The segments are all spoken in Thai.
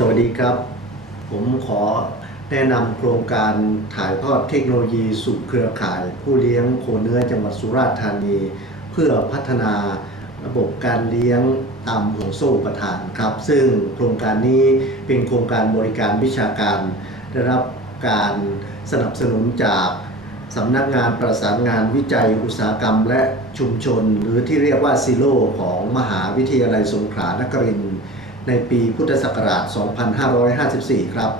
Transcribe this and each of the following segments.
สวัสดีครับ ผมขอแนะนำโครงการถ่ายทอดเทคโนโลยีสู่เครือข่าย ผู้เลี้ยงโคเนื้อจังหวัดสุราษฎร์ธานี เพื่อพัฒนาระบบการเลี้ยงตามห่วงโซ่ประทานครับ ซึ่งโครงการนี้เป็นโครงการบริการวิชาการ ได้รับการสนับสนุนจากสำนักงานประสานงานวิจัยอุตสาหกรรมและชุมชน หรือที่เรียกว่าซีโร่ของมหาวิทยาลัยสงขลานครินทร์ ในปีพุทธศักราช 2554 ครับ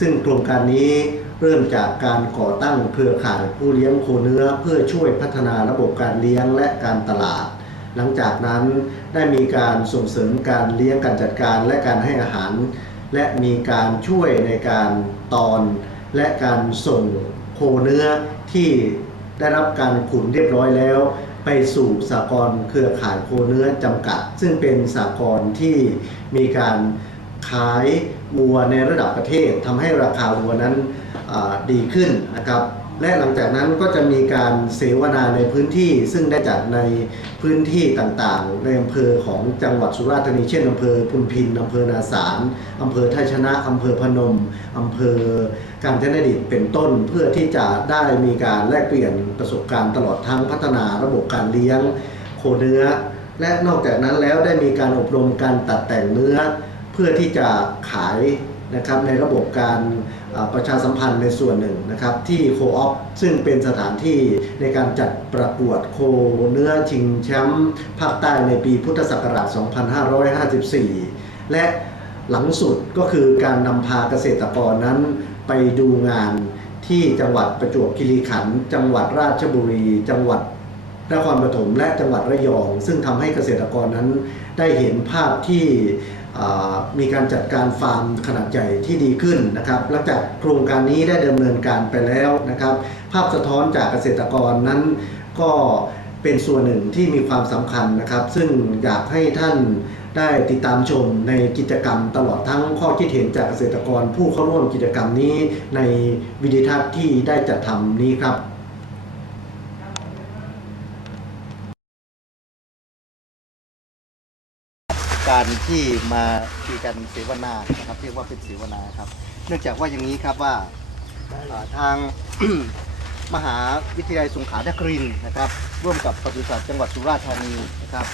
ซึ่งโครงการนี้เริ่มจากการก่อตั้งเครือข่ายผู้เลี้ยงโคเนื้อเพื่อช่วยพัฒนาระบบการเลี้ยงและการตลาด หลังจากนั้นได้มีการส่งเสริมการเลี้ยงการจัดการและการให้อาหาร และมีการช่วยในการตอน และการส่งโคเนื้อที่ได้รับการขุนเรียบร้อยแล้ว ไปสู่สากลเครือข่ายโคเนื้อจำกัด ซึ่งเป็นสากลที่มีการขายวัวในระดับประเทศทำให้ราคาวัวนั้นดีขึ้นนะครับ และหลังจากนั้นก็จะมีการเสวนาในพื้นที่ ซึ่งได้จัดในพื้นที่ต่างๆ ในอำเภอของจังหวัดสุราษฎร์ธานีเช่นอำเภอพุนพินอำเภอนาสารอำเภอท่าชนะอำเภอพนมอำเภอกาญจนดิตเป็นต้นเพื่อที่จะได้มีการแลกเปลี่ยนประสบการณ์ตลอดทั้งพัฒนาระบบการเลี้ยงโคเนื้อ และนอกจากนั้นแล้วได้มีการอบรมการตัดแต่งเนื้อ เพื่อที่จะขายนะครับในระบบการ ประชาสัมพันธ์ในส่วนหนึ่งนะครับที่โคออฟซึ่งเป็นสถานที่ในการจัดประกวดโคเนื้อชิงแชมป์ภาคใต้ในปีพุทธศักราช 2554 และหลังสุดก็คือการนำพาเกษตรกรนั้นไปดูงานที่จังหวัดประจวบคีรีขันธ์จังหวัดราชบุรี จังหวัดนครปฐมและจังหวัดระยอง ซึ่งทำให้เกษตรกรนั้นได้เห็นภาพที่ มีการจัดการฟาร์มขนาดใหญ่ที่ดีขึ้นนะครับหลังจากโครงการนี้ได้ดำเนินการไปแล้วนะครับ ภาพสะท้อนจากเกษตรกรนั้นก็เป็นส่วนหนึ่งที่มีความสำคัญนะครับ ซึ่งอยากให้ท่านได้ติดตามชมในกิจกรรมตลอดทั้งข้อคิดเห็นจากเกษตรกรผู้เข้าร่วมกิจกรรมนี้ในวิดีทัศน์ที่ได้จัดทำนี้ครับ การที่มาคุยกันเสวนานะครับเรียกว่าเป็นเสวนาครับ เนื่องจากว่าอย่างนี้ครับว่าทาง มหาวิทยาลัยสงขลานครินทร์นะครับ ร่วมกับปศุสัตว์จังหวัดสุราษฎร์ธานีนะครับ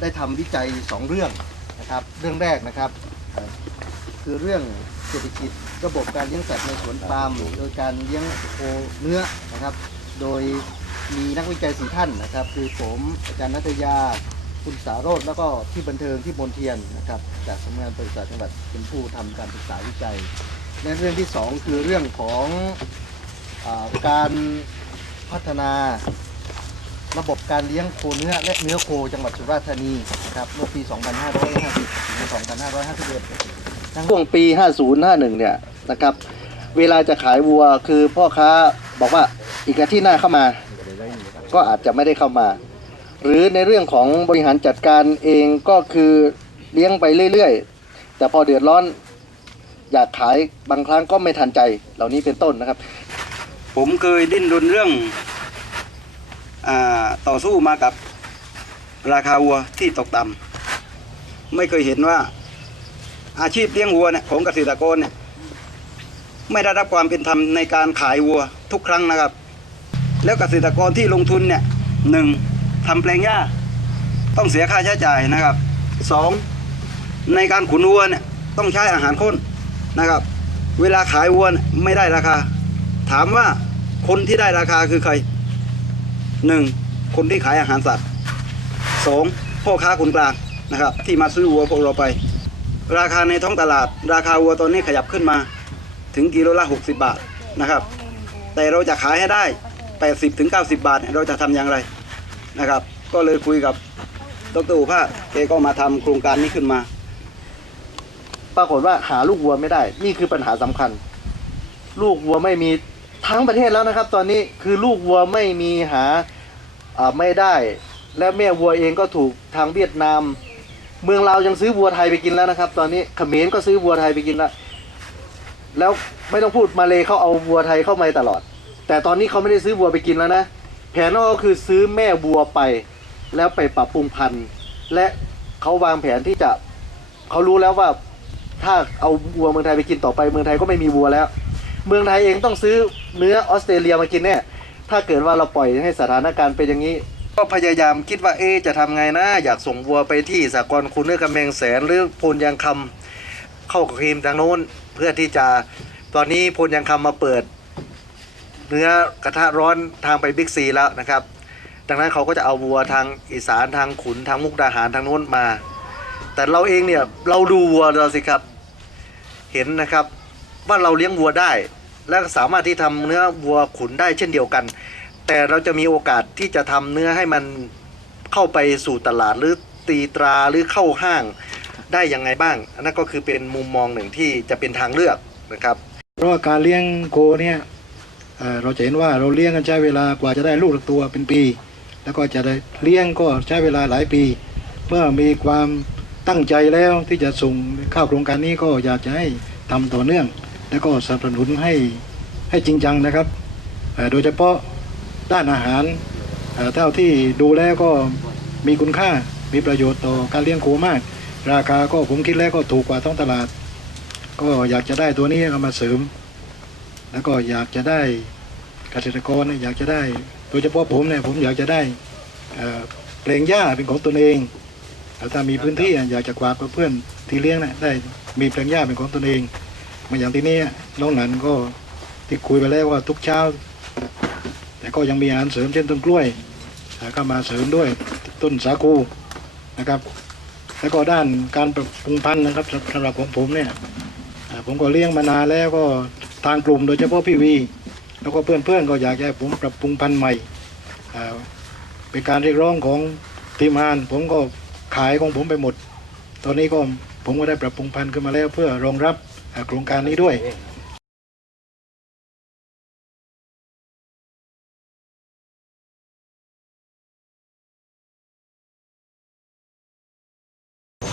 ได้ทำวิจัย 2 เรื่องนะครับเรื่องแรกนะครับคือเรื่องเศรษฐกิจระบบการเลี้ยงสัตว์ในสวนปาล์มโดยการเลี้ยงโคเนื้อนะครับ โดยมีนักวิจัยสี่ท่านนะครับ คือผมอาจารย์นัทยา คุณสาโรธแล้วก็ที่บันเทิงที่มนเทียนนะครับจากสำนักงานปศุสัตว์จังหวัดเป็นผู้ทำการศึกษาวิจัย และเรื่องที่สองคือเรื่องของอการพัฒนาระบบการเลี้ยงโคเนื้อและเนื้อโคจังหวัดสุราษฎร์ธานีนะครับเมื่อปี 2550ถึง2551ช่วงปี 50-51 เนี่ยนะครับ เวลาจะขายวัวคือพ่อค้าบอกว่าอีกอาทิตย์หน้าเข้ามา ก็อาจจะไม่ได้เข้ามา หรือในเรื่องของบริหารจัดการเองก็คือเลี้ยงไปเรื่อยๆ แต่พอเดือดร้อนอยากขายบางครั้งก็ไม่ทันใจเหล่านี้เป็นต้นนะครับ ผมเคยดิ้นรนเรื่องอต่อสู้มากับราคาวัวที่ตกต่ำไม่เคยเห็นว่าอาชีพเลี้ยงวัวเนี่ยของเกษตรกรเนี่ยไม่ได้รับความเป็นธรรมในการขายวัวทุกครั้งนะครับ แล้วเกษตรกรที่ลงทุนเนี่ยหนึ่ง ทำแปลงหญ้า ต้องเสียค่าใช้จ่ายนะครับสองในการขุนวัวเนี่ยต้องใช้อาหารข้นนะครับ เวลาขายวัวไม่ได้ราคา ถามว่าคนที่ได้ราคาคือใครหนึ่งคนที่ขายอาหารสัตว์สองพ่อค้าคนกลางนะครับ ที่มาซื้อวัวพวกเราไป ราคาในท้องตลาด ราคาวัวตอนนี้ขยับขึ้นมา ถึงกิโลละ 60 บาทนะครับ แต่เราจะขายให้ได้ 80ถึง90 บาท เราจะทำอย่างไร นะครับ ก็เลยคุยกับดรอุภาสแกก็มาทำโครงการนี้ขึ้นมา ปรากฏว่าหาลูกวัวไม่ได้ นี่คือปัญหาสำคัญ ลูกวัวไม่มีทั้งประเทศแล้วนะครับ ตอนนี้คือลูกวัวไม่มีหาไม่ได้ และแม่วัวเองก็ถูกทางเวียดนาม เมืองเรายังซื้อวัวไทยไปกินแล้วนะครับ ตอนนี้เขมรก็ซื้อวัวไทยไปกินแล้วแล้วไม่ต้องพูดมาเลยเขาเอาวัวไทยเข้ามาตลอด แต่ตอนนี้เขาไม่ได้ซื้อวัวไปกินแล้วนะ แผนก็คือซื้อแม่วัวไป แล้วไปปรับปรุงพันธุ์ และเขาวางแผนที่จะเขารู้แล้วว่าถ้าเอาวัวเมืองไทยไปกินต่อไปเมืองไทยก็ไม่มีวัวแล้ว เมืองไทยเองต้องซื้อเนื้อออสเตรเลียมากินแน่ถ้าเกิดว่าเราปล่อยให้สถานการณ์เป็นอย่างนี้ ก็พยายามคิดว่าเอ๊จะทำไงนะ อยากส่งวัวไปที่สากลคุณเนื้อกำแพงแสนหรือพนยางคำเข้ากับครีมทางโน้น เพื่อที่จะตอนนี้พนยางคำมาเปิด เนื้อกระทะร้อนทางไปบิ๊กซีแล้วนะครับ ดังนั้นเขาก็จะเอาวัวทางอีสานทางขุนทางมุกดาหารทางโน้นมา แต่เราเองเนี่ยเราดูวัวเราสิครับ เห็นนะครับว่าเราเลี้ยงวัวได้ และสามารถที่ทำเนื้อวัวขุนได้เช่นเดียวกัน แต่เราจะมีโอกาสที่จะทำเนื้อให้มันเข้าไปสู่ตลาดหรือตีตราหรือเข้าห้างได้ยังไงบ้างนั่นก็คือเป็นมุมมองหนึ่งที่จะเป็นทางเลือกนะครับ เพราะการเลี้ยงโคเนี่ย เราจะเห็นว่าเราเลี้ยงกันใช้เวลากว่าจะได้ลูกตัวเป็นปี แล้วก็จะได้เลี้ยงก็ใช้เวลาหลายปี เมื่อมีความตั้งใจแล้วที่จะส่งเข้าโครงการนี้ก็อยากจะให้ทำต่อเนื่อง แล้วก็สนับสนุนให้ให้จริงจังนะครับ โดยเฉพาะด้านอาหารเอ่อเท่าที่ดูแล้วก็มีคุณค่ามีประโยชน์ต่อการเลี้ยงโคมาก ราคาก็ผมคิดแล้วก็ถูกกว่าท้องตลาด ก็อยากจะได้ตัวนี้เอามาเสริม แล้วก็อยากจะได้เกษตรกรเนี่ยอยากจะได้ โดยเฉพาะผมเนี่ยผมอยากจะได้เปลงหญ้าเป็นของตนเองถ้ามีพื้นที่อยากจะกวาดกับเพื่อนที่เลี้ยงนี่ยได้มีแปลงหญ้าเป็นของตนเองมาอย่างที่นี่น้องหนันก็ที่คุยไปแล้วว่าทุกเช้า แต่ก็ยังมีอาหารเสริมเช่นต้นกล้วยอ่าก็มาเสริมด้วยต้นสาคูนะครับ แล้วก็ด้านการปรับปรุงพันธุ์นะครับสำหรับของผมเนี่ยผมก็เลี้ยงมานานแล้วก็ ทางกลุ่มโดยเฉพาะพี่วี แล้วก็เพื่อนๆก็อยากให้ผมปรับปรุงพันธุ์ใหม่เป็นการเรียกร้องของทีมงาน ผมก็ขายของผมไปหมด ตอนนี้ก็ผมก็ได้ปรับปรุงพันธุ์ขึ้นมาแล้วเพื่อรองรับโครงการนี้ด้วย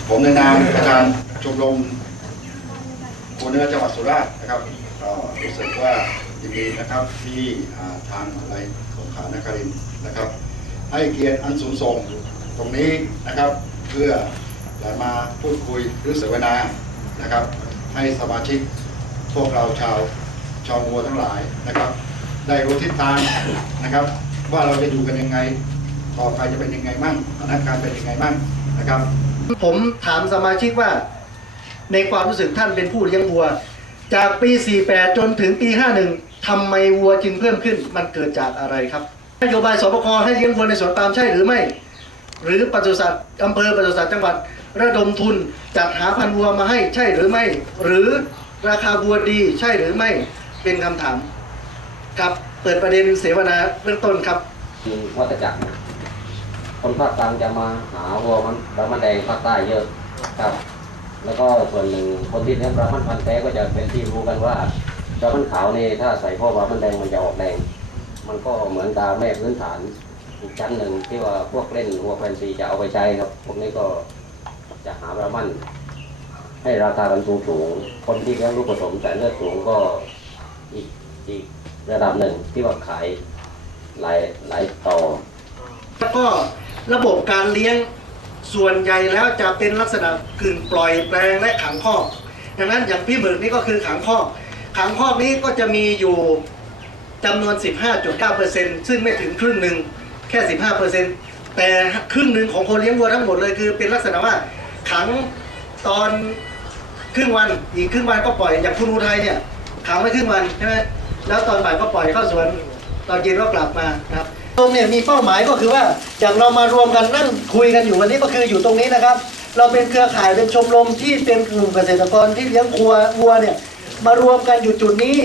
ผมในนามประธานชมรมโคเนื้อจังหวัดสุราษฎร์นะครับ รู้สึกว่ายินดีนะครับที่ทางอะไรสงขลานครินทร์นะครับ ให้เกียรติอันสูงส่งตรงนี้นะครับเพื่อจะมาพูดคุยหรือเสวนานะครับ ให้สมาชิกพวกเราชาวชาววัวทั้งหลายนะครับ ได้รู้ทิศทางนะครับ ว่าเราจะอยู่กันยังไงต่อไปจะเป็นยังไงมั่งสถานการณ์เป็นยังไงมั่งนะครับ ผมถามสมาชิกว่า ในความรู้สึกท่านเป็นผู้เลี้ยงวัว จากปี 48 จนถึงปี 51ทำไมวัวจึงเพิ่มขึ้น มันเกิดจากอะไรครับนโยบายสบคให้เลี้ยงวัวในสวนปาล์มใช่หรือไม่ หรือปศุสัตว์อำเภอปศุสัตว์จังหวัด ระดมทุนจัดหาพันธุ์วัวมาให้ใช่หรือไม่ หรือราคาวัวดีใช่หรือไม่เป็นคำถาม ครับเปิดประเด็นเสวนาเบื้องต้นครับวัฏจักรคนภาคกลางจะมาหาวัวมันปลามันแดงภาคใต้เยอะครับ แล้วก็ส่วนหนึ่งคนที่เลี้ยงปลามันพันแท้ก็จะเป็นที่รู้กันว่าปลามันขาวนี่ถ้าใส่พ่อปลามันแดงมันจะออกแดงมันก็เหมือนตาแม่พื้นฐานอีกชั้นหนึ่งที่ว่าพวกเล่นวัวแฟนซีจะเอาไปใช้ครับพวกนี้ก็จะหาปลามันให้ราคากันสูงสูงคนที่เลี้ยงลูกผสมแต่เลือดสูงก็อีกอีกระดับหนึ่งที่ว่าขายหลายหลายต่อแล้วก็ระบบการเลี้ยง ส่วนใหญ่แล้วจะเป็นลักษณะกึ่งปล่อยแปลงและขังคอกดังนั้นอย่างพี่หมึกนี่ก็คือขังคอกขังคอกนี้ก็จะมีอยู่จำนวน 15.9%ซึ่งไม่ถึงครึ่งหนึ่งแค่ 15%แต่ครึ่งหนึ่งของคนเลี้ยงวัวทั้งหมดเลยคือเป็นลักษณะว่าขังตอนครึ่งวันอีกครึ่งวันก็ปล่อยอย่างคุณอุทัยเนี่ยขังไว้ครึ่งวันใช่ไหมแล้วตอนบ่ายก็ปล่อยเข้าสวนตอนเย็นก็กลับมานะครับ ตรงเนี่ยมีเป้าหมายก็คือว่าอย่างเรามารวมกันนั่งคุยกันอยู่วันนี้ก็คืออยู่ตรงนี้นะครับ เราเป็นเครือข่ายเป็นชมรมที่เป็นกลุ่มเกษตรกรที่เลี้ยงควัววัวเนี่ยมารวมกันอยู่จุดนี้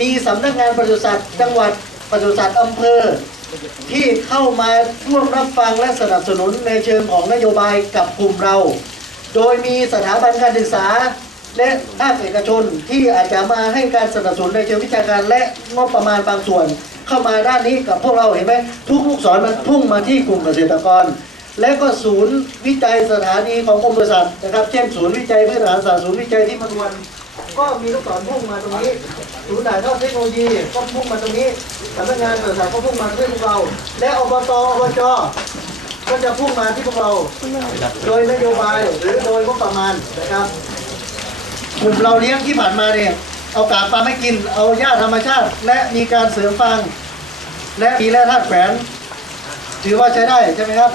มีสำนักงานปศุสัตว์จังหวัดปศุสัตว์อำเภอ ที่เข้ามาร่วมรับฟังและสนับสนุนในเชิงของนโยบายกับกลุ่มเรา โดยมีสถาบันการศึกษาและภาคเอกชนที่อาจจะมาให้การสนับสนุนในเชิงวิชาการและงบประมาณบางส่วน เข้ามาด้านนี้กับพวกเราเห็นไหมทุกลูกศรมันพุ่งมาที่กลุ่มเกษตรกร และก็ศูนย์วิจัยสถานีของกรมบริษัทนะครับ เช่นศูนย์วิจัยพืชอาหารศาสตร์ศูนย์วิจัยที่มันวนก็มีลูกศรพุ่งมาตรงนี้ศูนย์ถ่ายทอดเทคโนโลยีก็พุ่งมาตรงนี้สำนักงานบริษัทก็พุ่งมาที่พวกเรา และอบตอบจก็จะพุ่งมาที่พวกเรา โดยนโยบายหรือโดยงบประมาณนะครับกลุ่มเราเลี้ยงที่ผ่านมาเนี่ย เอากากปลาไม่กิน เอาหญ้าธรรมชาติ และมีการเสริมฟางและมีแร่ธาตุแฝงถือว่าใช้ได้ใช่ไหมครับ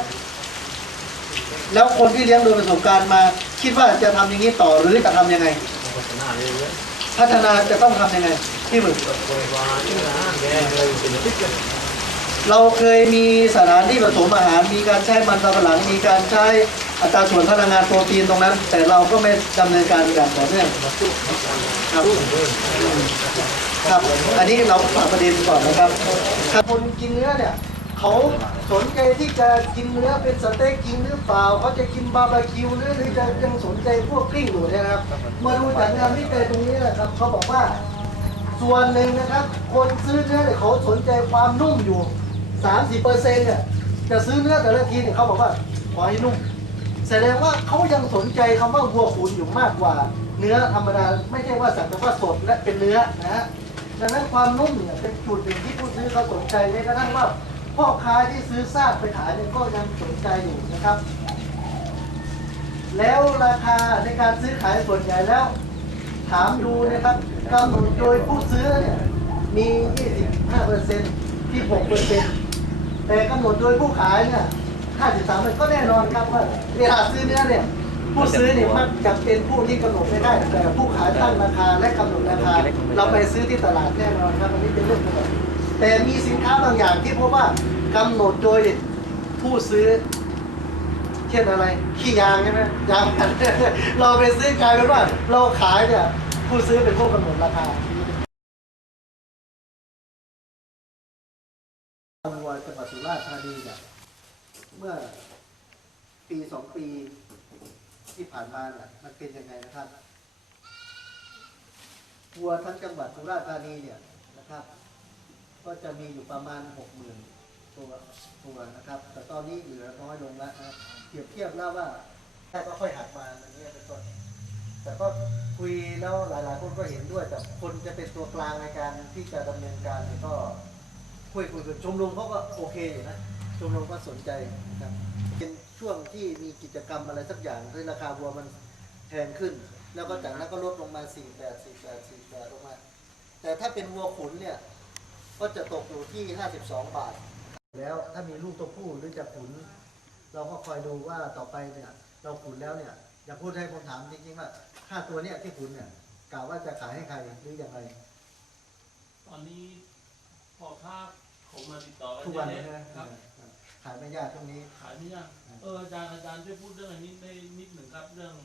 แล้วคนที่เลี้ยงโดยประสบการณ์มา คิดว่าจะทำอย่างนี้ต่อหรือจะทำยังไง พัฒนาจะต้องทำยังไงที่มึงเราเคยมีสถานที่ผสมอาหาร มีการใช้มันสำปะหลัง มีการใช้ อัตราส่วนพลังงานโปรตีนตรงนั้น แต่เราก็ไม่ดำเนินการอย่างต่อเนื่องครับครับ อันนี้เราฝากประเด็นก่อนนะครับครับคนกินเนื้อเนี่ยเขาสนใจที่จะกินเนื้อเป็นสเต็กกินหรือเปล่าเขาจะกินบาร์บีคิวหรือหรือจะยังสนใจพวกกลิ้งอยู่นะครับ มาดูจากงานวิจัยตรงนี้นะครับเขาบอกว่า ส่วนหนึ่งนะครับ คนซื้อเนื้อเนี่ยเขาสนใจความนุ่มอยู่ 30เปอร์เซ็นต์เนี่ยจะซื้อเนื้อแต่ละทีเนี่ยเขาบอกว่าขอให้นุ่ม แสดงว่าเขายังสนใจคำว่าวัวขุนอยู่มากกว่า เนื้อธรรมดาไม่ใช่ว่าสักแต่ว่าสดและเป็นเนื้อนะฮะดังนั้นความนุ่มเนี่ยเป็นจุดหนึ่งที่ผู้ซื้อเขาสนใจแม้กระทั่งว่าพ่อค้าที่ซื้อซากไปขายเนี่ยก็ยังสนใจอยู่นะครับ แล้วราคาในการซื้อขายส่วนใหญ่แล้ว ถามดูนะครับกำหนดโดยผู้ซื้อเนี่ยมี 25%ที่ 6%แต่กำหนดโดยผู้ขายเนี่ย 53มันก็แน่นอนครับว่าเวลาซื้อเนื้อเนี่ยผู้ซื้อเนี่ยมักจะเป็นผู้ที่กำหนดไม่ได้ แต่ผู้ขายตั้งราคาและกำหนดราคา เราไปซื้อที่ตลาดแน่นอนครับอันนี้เป็นเรื่องปกติแต่มีสินค้าบางอย่างที่พบว่ากำหนดโดยผู้ซื้อเช่นอะไรขี้ยางใช่ไหมยางกันเราไปซื้อกลายเป็นว่าเราขายเนี่ยผู้ซื้อเป็นผู้กำหนดราคาวัวจังหวัดสุราษฎร์ธานีเนี่ย เมื่อปีสองปีที่ผ่านมาเนี่ยมันเป็นยังไงนะครับวัวทั้งจังหวัดสุราษฎร์ธานีเนี่ยนะครับ ก็จะมีอยู่ประมาณหกหมื่นตัวตัวนะครับ แต่ตอนนี้เหลือน้อยลงแล้วนะเปรียบเทียบแล้วว่าแค่ก็ค่อยหักมาอย่างเงี้ยเป็นต้นแต่ก็คุยแล้วหลาย ๆ คนก็เห็นด้วยแต่คนจะเป็นตัวกลางในการที่จะดำเนินการเนี่ยก็คุยคุยกันชมรมเขาก็โอเคอยู่นะ ชมรมก็สนใจนะครับเป็นช่วงที่มีกิจกรรมอะไรสักอย่างที่ราคาวัวมันแพงขึ้น แล้วก็จากนั้นก็ลดลงมา48 48 48ลงมาแต่ถ้าเป็นวัวขุนเนี่ยก็จะตกอยู่ที่ 52 บาท แล้วถ้ามีลูกตัวผู้หรือจะขุน เราก็คอยดูว่าต่อไปเนี่ยเราขุนแล้วเนี่ยอย่าพูดให้ผมถามจริงๆว่าค่าตัวเนี่ยที่ขุนเนี่ยกล่าวว่าจะขายให้ใครหรืออย่างไรตอนนี้พ่อค้าผมมาติดต่อกัทุกวันนี้เยใช่ไหมอะครับ ขายไม่ยากช่วงนี้ ขายไม่ยากเอออาจารย์อาจารย์ช่วยพูดเรื่องอันนี้ได้นิดหนึ่งครับ เรื่อง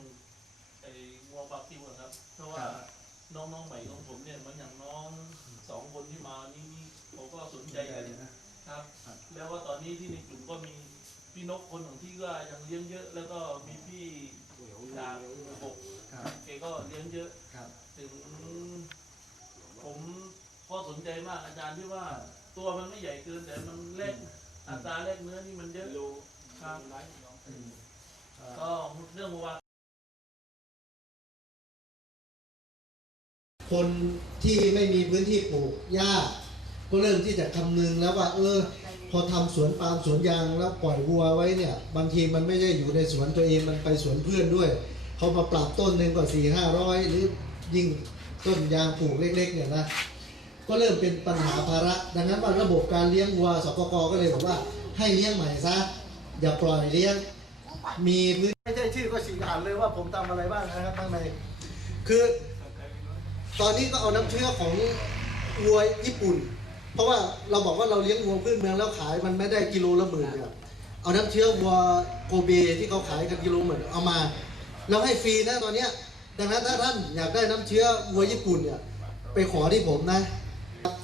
ไอ้วัวปากติวอะครับ เพราะว่าครับ น้องๆใหม่ของผมเนี่ยเหมันอย่างน้องสองคนที่มานี่นี่ผมก็สนใจกันครับ ครับ แล้วว่าตอนนี้ที่ในกลุ่มก็มีพี่นกคนของที่ก็ยังเลี้ยงเยอะ แล้วก็มีพี่จากบกครับแกก็เลี้ยงเยอะ ครับถึงผมก็สนใจมากอาจารย์ที่ว่า ตัวมันไม่ใหญ่เกินแต่มันแลก อัตราแลกเนื้อนี่มันเยอะครับก็เรื่องว่าคนที่ไม่มีพื้นที่ปลูกหญ้า ก็เริ่มที่จะคำนึงแล้วว่าเออ พอทำสวนปาล์มสวนยางแล้วปล่อยวัวไว้เนี่ย บางทีมันไม่ได้อยู่ในสวนตัวเองมันไปสวนเพื่อนด้วยเขามาปรับต้นหนึ่งก็สี่ห้าร้อยหรือยิ่งต้นยางปลูกเล็ก ๆ เนี่ยนะ ก็เริ่มเป็นปัญหาภาระ ดังนั้นว่าระบบการเลี้ยงวัวสปกก็เลยบอกว่าให้เลี้ยงใหม่ซะอย่าปล่อยเลี้ยงมีพื้นไม่ใช่ชื่อก็ฉีกอ่านเลยว่าผมทำอะไรบ้างนะครับข้างในคือ ตอนนี้ก็เอาน้ำเชื้อของวัวญี่ปุ่น เพราะว่าเราบอกว่าเราเลี้ยงวัวพื้นเมืองแล้วขายมันไม่ได้กิโลละหมื่นเนี่ยเอาน้ำเชื้อวัวโกเบที่เขาขายกันกิโลหมื่นเอามาเราให้ฟรีนะตอนเนี้ยดังนั้นถ้าท่านอยากได้น้ำเชื้อวัวญี่ปุ่นเนี่ยไปขอที่ผมนะ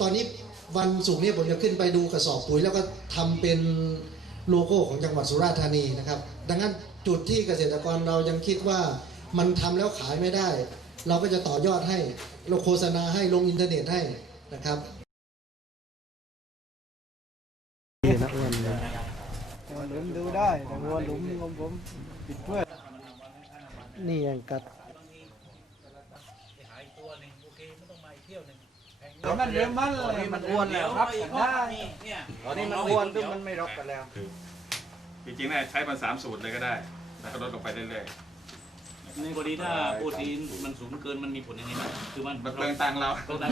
ตอนนี้วันศุกร์นี้ผมจะขึ้นไปดูกระสอบปุ๋ย แล้วก็ทำเป็นโลโก้ของจังหวัดสุราษฎร์ธานีนะครับ ดังนั้นจุดที่เกษตรกรเรายังคิดว่ามันทำแล้วขายไม่ได้ เราก็จะต่อยอดให้เราโฆษณาให้ลงอินเทอร์เน็ตให้นะครับนะอ้วนหลุมดูได้แต่วัวหลุมของผมปิดเพื่อนี่ยังกัด มันเริ่มมันเลยมันอ้วนแล้วรับกันได้ตอนนี้มันอ้วนซึ่งมันไม่รบกันแล้ว จริงๆเนี่ยใช้มันสามสูตรเลยก็ได้ แล้วก็ลดลงไปเรื่อยๆในกรณีถ้าโปรตีนมันสูงเกินมันมีผลยังไงบ้างคือมันเปลืองตังค์เราก็ได้